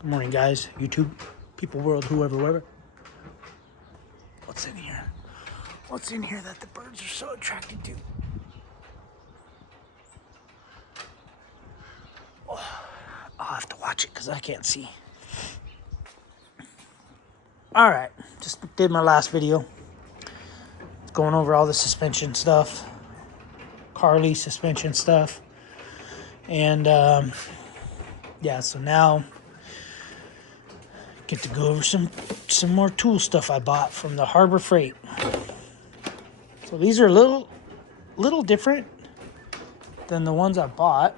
Good morning, guys. YouTube, people, world, whoever. What's in here? What's in here that the birds are so attracted to? Oh, I'll have to watch it because I can't see. All right, just did my last video. Going over all the suspension stuff, Carly suspension stuff, and yeah. So now get to go over some more tool stuff I bought from the Harbor Freight. So these are a little different than the ones I bought.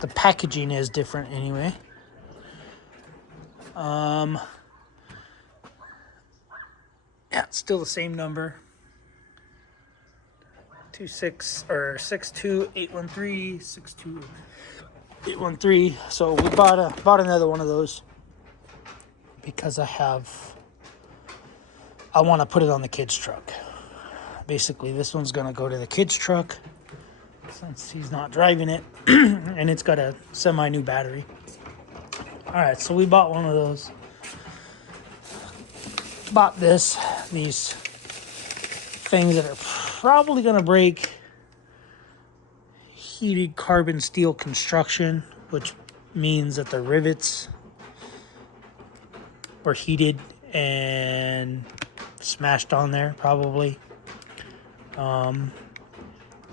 The packaging is different anyway. Yeah, it's still the same number. 62813. So we bought another one of those because I want to put it on the kids' truck. Basically, this one's gonna go to the kids' truck since he's not driving it, and it's got a semi-new battery. All right, so we bought one of those. Bought these things that are probably gonna break. Heated carbon steel construction, which means that the rivets were heated and smashed on there, probably.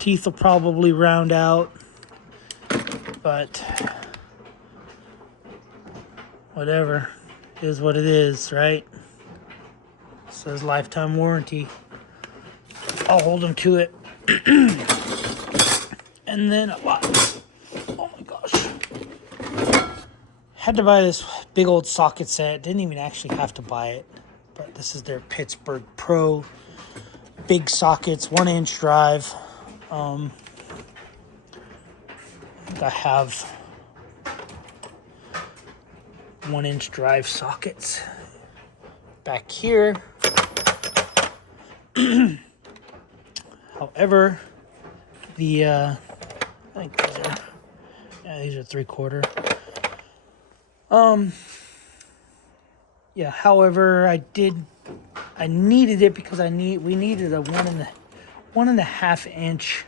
Teeth will probably round out, but whatever, is what it is, right? It says lifetime warranty. I'll hold them to it. And then what? Oh my gosh. Had to buy this big old socket set. Didn't even actually have to buy it, but this is their Pittsburgh Pro big sockets, 1-inch drive. I think I have 1-inch drive sockets back here. However, I think these are 3/4. Yeah, however, I needed it because we needed a 1.5 inch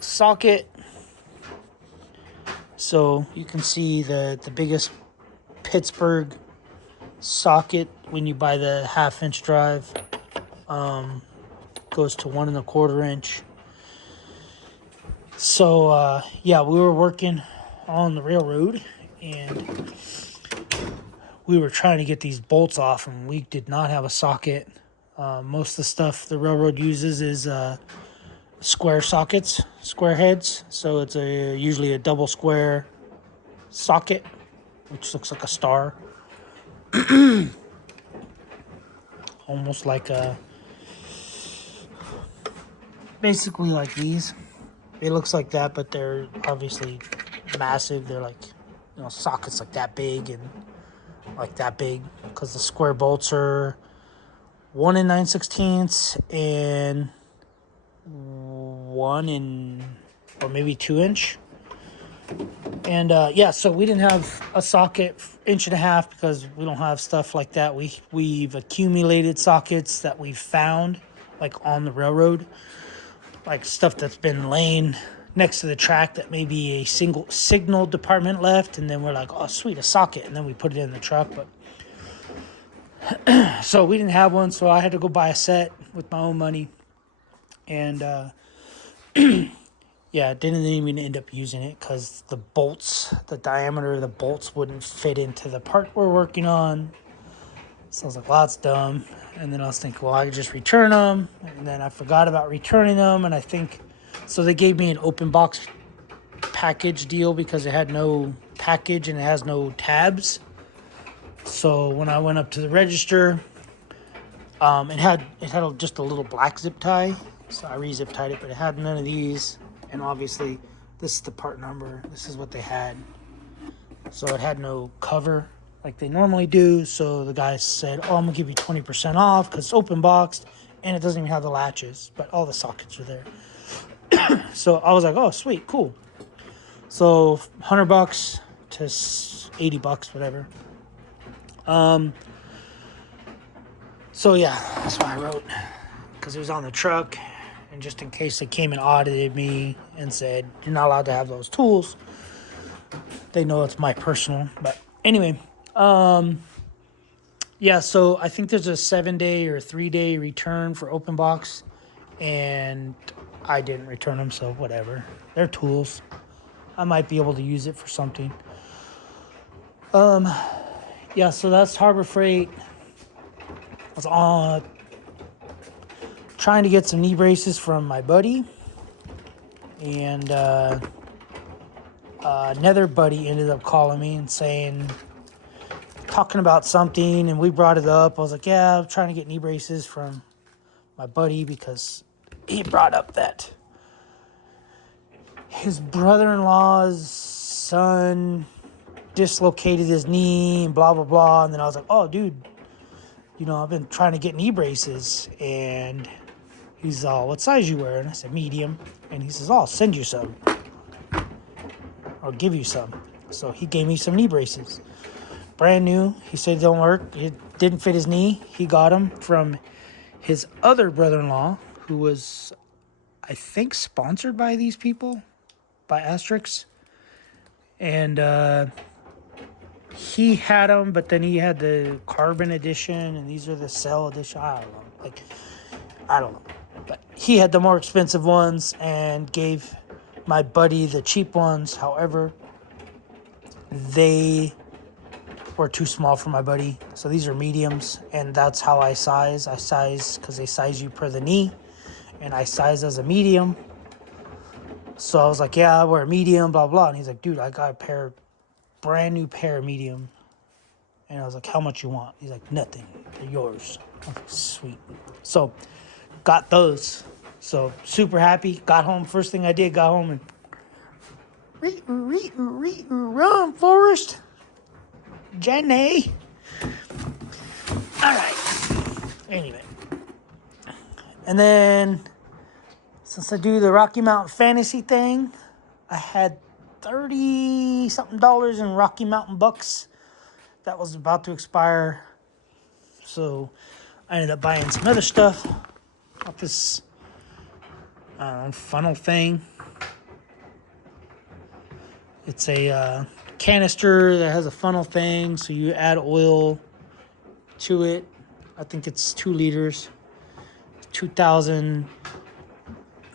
socket. So you can see the biggest Pittsburgh socket when you buy the 1/2 inch drive goes to 1.25 inch. So yeah, we were working on the railroad and we were trying to get these bolts off, and we did not have a socket. Most of the stuff the railroad uses is square sockets, square heads. So it's usually a double square socket, which looks like a star. Almost like basically like these. It looks like that, but they're obviously massive. They're like, sockets like that big and like that big, because the square bolts are 1 9/16 and 1 or maybe 2 inch. And yeah, so we didn't have a socket 1.5 inches because we don't have stuff like that. We've accumulated sockets that we've found like on the railroad, like stuff that's been laying next to the track that may be a single signal department left, and then we're like, oh sweet, a socket, and then we put it in the truck. But so we didn't have one, so I had to go buy a set with my own money. And yeah, didn't even end up using it because the diameter of the bolts wouldn't fit into the part we're working on. So I was like, well, that's dumb. And then I was thinking, well, I could just return them. And then I forgot about returning them. And I think, so they gave me an open box package deal because it had no package and it has no tabs. So when I went up to the register, it had just a little black zip tie. So I re-zip tied it, but it had none of these. And obviously, this is the part number. This is what they had. So it had no cover like they normally do. So the guy said, oh, I'm going to give you 20% off because it's open boxed and it doesn't even have the latches, but all the sockets are there. So I was like, oh, sweet, cool. So $100 to $80, whatever. So yeah, that's why I wrote, because it was on the truck, and just in case they came and audited me and said you're not allowed to have those tools, they know it's my personal. But anyway, yeah, so I think there's a 7-day or 3-day return for open box, and I didn't return them, so whatever. They're tools. I might be able to use it for something. Yeah, so that's Harbor Freight. I was on trying to get some knee braces from my buddy, and another buddy ended up calling me and talking about something, and we brought it up. I was like, yeah, I'm trying to get knee braces from my buddy because he brought up that his brother-in-law's son dislocated his knee and blah, blah, blah. And then I was like, oh, dude, I've been trying to get knee braces. And he's all, what size you wear? And I said, medium. And he says, oh, I'll send you some. I'll give you some. So he gave me some knee braces. Brand new. He said it don't work. It didn't fit his knee. He got them from his other brother-in-law, who was, I think, sponsored by these people, by Asterix. And he had them, but then he had the carbon edition, and these are the cell edition. I don't know. But he had the more expensive ones and gave my buddy the cheap ones. However, they were too small for my buddy. So these are mediums, and that's how I size. I size because they size you per the knee, and I size as a medium. So I was like, yeah, I wear a medium, blah, blah. And he's like, dude, I got a brand new pair of medium. And I was like, how much you want? He's like, nothing. They're yours. I was like, sweet. So got those. So super happy. Got home. First thing I did, got home and run, Forrest. Jenny. All right. Anyway. And then since I do the Rocky Mountain Fantasy thing, I had $30-something in Rocky Mountain bucks that was about to expire. So I ended up buying some other stuff off this funnel thing. It's a canister that has a funnel thing, so you add oil to it. I think it's 2 liters, 2,000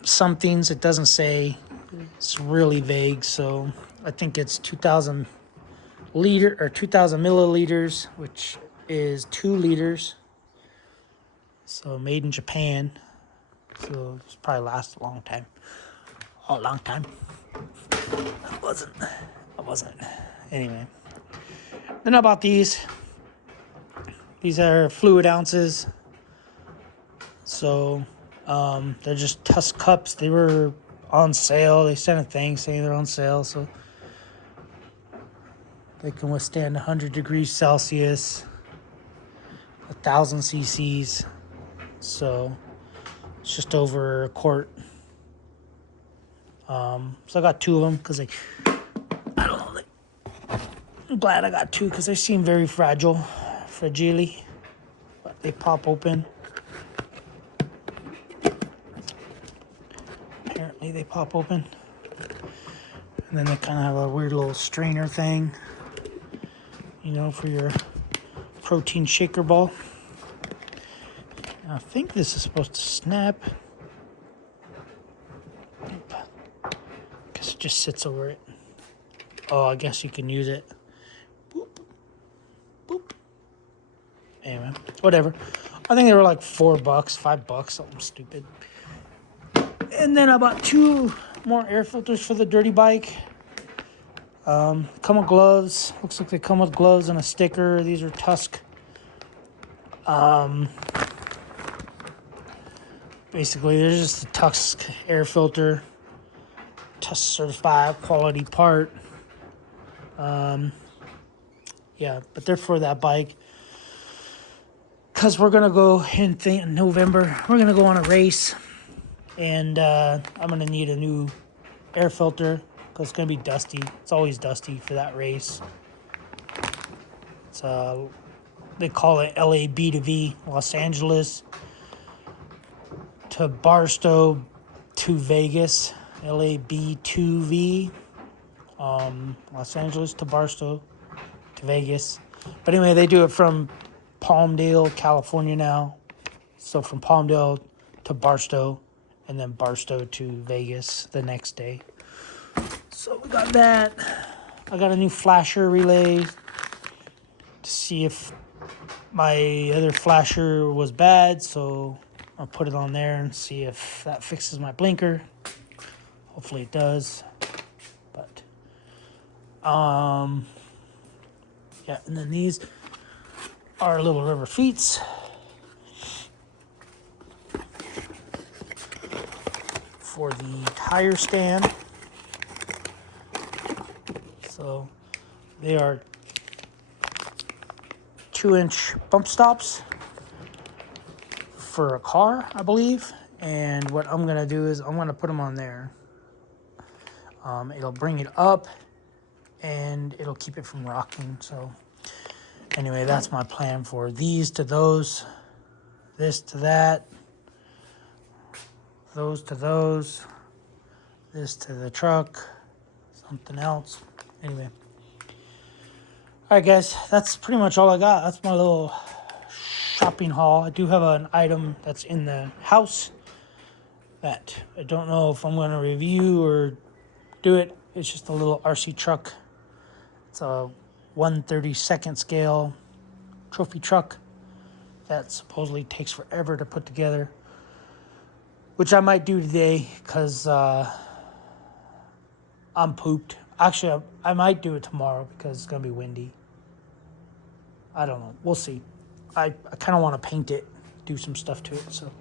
somethings. It doesn't say. It's really vague, so I think it's 2,000 milliliters, which is 2 liters. So made in Japan. So it's probably last a long time. A long time. I wasn't. Anyway. Then I bought these. These are fluid ounces. So they're just Tusk cups. They were on sale. They sent a thing saying they're on sale. So they can withstand 100 degrees Celsius, 1,000 cc's. So it's just over a quart. So I got 2 of them because I don't know. I'm glad I got 2 because they seem very fragile, but they pop open. Apparently they pop open, and then they kind of have a weird little strainer thing, for your protein shaker ball. I think this is supposed to snap. Guess it just sits over it. Oh, I guess you can use it. Boop. Boop. Anyway, whatever. I think they were like $4, $5, something stupid. And then I bought 2 more air filters for the dirty bike. Come with gloves. Looks like they come with gloves and a sticker. These are Tusk. Basically, there's just a Tusk air filter. Tusk certified quality part. Yeah, but they're for that bike. Because we're going to go in November. We're going to go on a race. And I'm going to need a new air filter. because it's going to be dusty. It's always dusty for that race. It's they call it LAB to V, Los Angeles to Barstow to Vegas. LAB2V, Los Angeles to Barstow to Vegas. But anyway, they do it from Palmdale, California now. So from Palmdale to Barstow, and then Barstow to Vegas the next day. So we got that. I got a new flasher relay to see if my other flasher was bad. So I'll put it on there and see if that fixes my blinker. Hopefully it does. But yeah, and then these are little rubber feet for the tire stand. So they are 2-inch bump stops for a car, I believe. And what I'm gonna do is I'm gonna put them on there. It'll bring it up and it'll keep it from rocking. So anyway, that's my plan for these to those, this to that, those to those, this to the truck, something else. Anyway. All right, guys, that's pretty much all I got. That's my little shopping haul. I do have an item that's in the house that I don't know if I'm going to review or do it. It's just a little RC truck. It's a 1/32 scale trophy truck that supposedly takes forever to put together, which I might do today because I'm pooped. Actually, I might do it tomorrow because it's going to be windy. I don't know. We'll see. I kind of want to paint it, do some stuff to it. So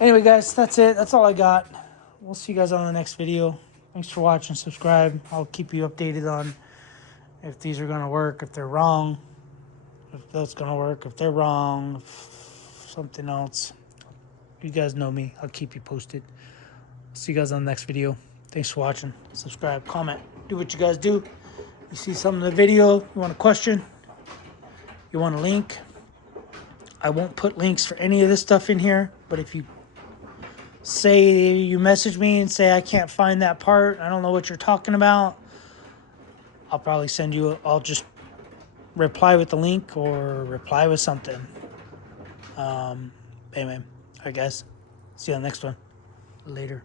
anyway, guys, that's it. That's all I got. We'll see you guys on the next video. Thanks for watching. Subscribe. I'll keep you updated on if these are going to work, if they're wrong, if that's going to work, if they're wrong, if something else. You guys know me. I'll keep you posted. See you guys on the next video. Thanks for watching. Subscribe, comment, do what you guys do. You see something in the video, you want a question, you want a link. I won't put links for any of this stuff in here, but if you say you message me and say I can't find that part, I don't know what you're talking about, I'll probably send you, I'll just reply with the link or reply with something. Anyway, all right, guys. See you on the next one. Later.